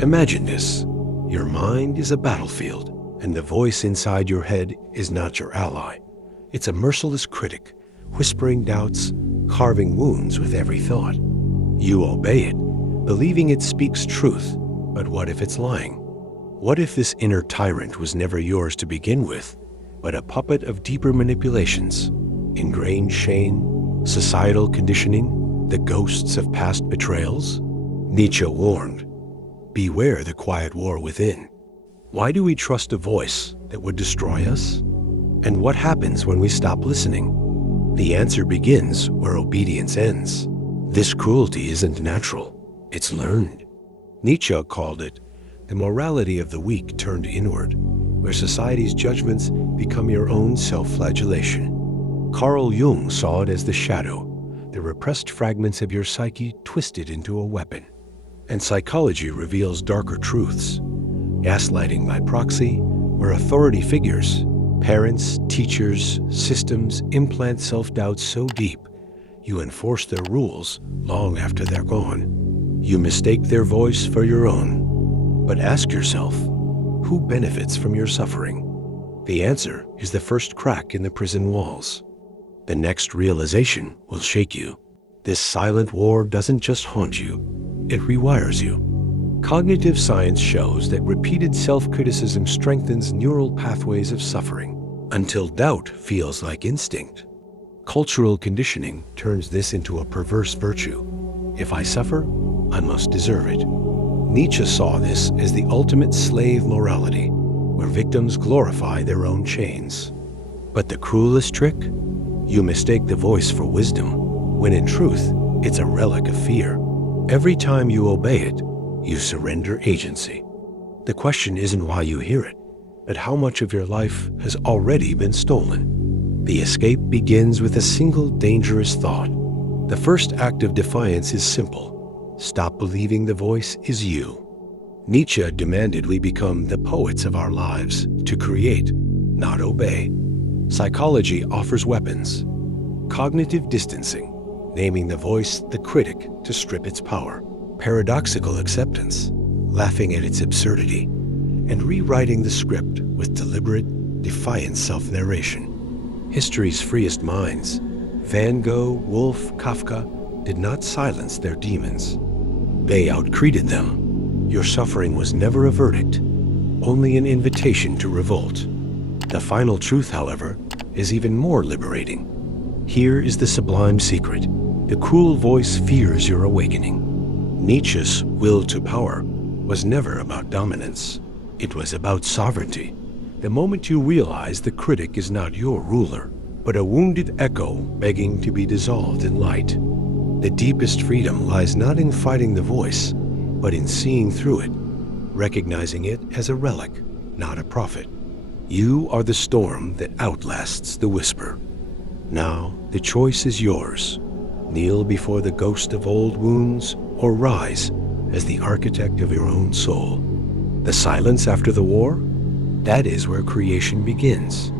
Imagine this. Your mind is a battlefield, and the voice inside your head is not your ally. It's a merciless critic, whispering doubts, carving wounds with every thought. You obey it, believing it speaks truth, but what if it's lying? What if this inner tyrant was never yours to begin with, but a puppet of deeper manipulations, ingrained shame, societal conditioning, the ghosts of past betrayals? Nietzsche warned, beware the quiet war within. Why do we trust a voice that would destroy us? And what happens when we stop listening? The answer begins where obedience ends. This cruelty isn't natural, it's learned. Nietzsche called it the morality of the weak turned inward, where society's judgments become your own self-flagellation. Carl Jung saw it as the shadow, the repressed fragments of your psyche twisted into a weapon. And psychology reveals darker truths. Gaslighting by proxy, where authority figures, parents, teachers, systems implant self-doubt so deep, you enforce their rules long after they're gone. You mistake their voice for your own. But ask yourself, who benefits from your suffering? The answer is the first crack in the prison walls. The next realization will shake you. This silent war doesn't just haunt you, it rewires you. Cognitive science shows that repeated self-criticism strengthens neural pathways of suffering until doubt feels like instinct. Cultural conditioning turns this into a perverse virtue. If I suffer, I must deserve it. Nietzsche saw this as the ultimate slave morality, where victims glorify their own chains. But the cruelest trick? You mistake the voice for wisdom, when in truth, it's a relic of fear. Every time you obey it, you surrender agency. The question isn't why you hear it, but how much of your life has already been stolen. The escape begins with a single dangerous thought. The first act of defiance is simple. Stop believing the voice is you. Nietzsche demanded we become the poets of our lives, to create, not obey. Psychology offers weapons. Cognitive distancing, naming the voice the critic to strip its power. Paradoxical acceptance, laughing at its absurdity, and rewriting the script with deliberate, defiant self-narration. History's freest minds, Van Gogh, Woolf, Kafka, did not silence their demons. They outcreated them. Your suffering was never a verdict, only an invitation to revolt. The final truth, however, is even more liberating. Here is the sublime secret. The cruel voice fears your awakening. Nietzsche's will to power was never about dominance. It was about sovereignty. The moment you realize the critic is not your ruler, but a wounded echo begging to be dissolved in light. The deepest freedom lies not in fighting the voice, but in seeing through it, recognizing it as a relic, not a prophet. You are the storm that outlasts the whisper. Now the choice is yours. Kneel before the ghost of old wounds, or rise as the architect of your own soul. The silence after the war? That is where creation begins.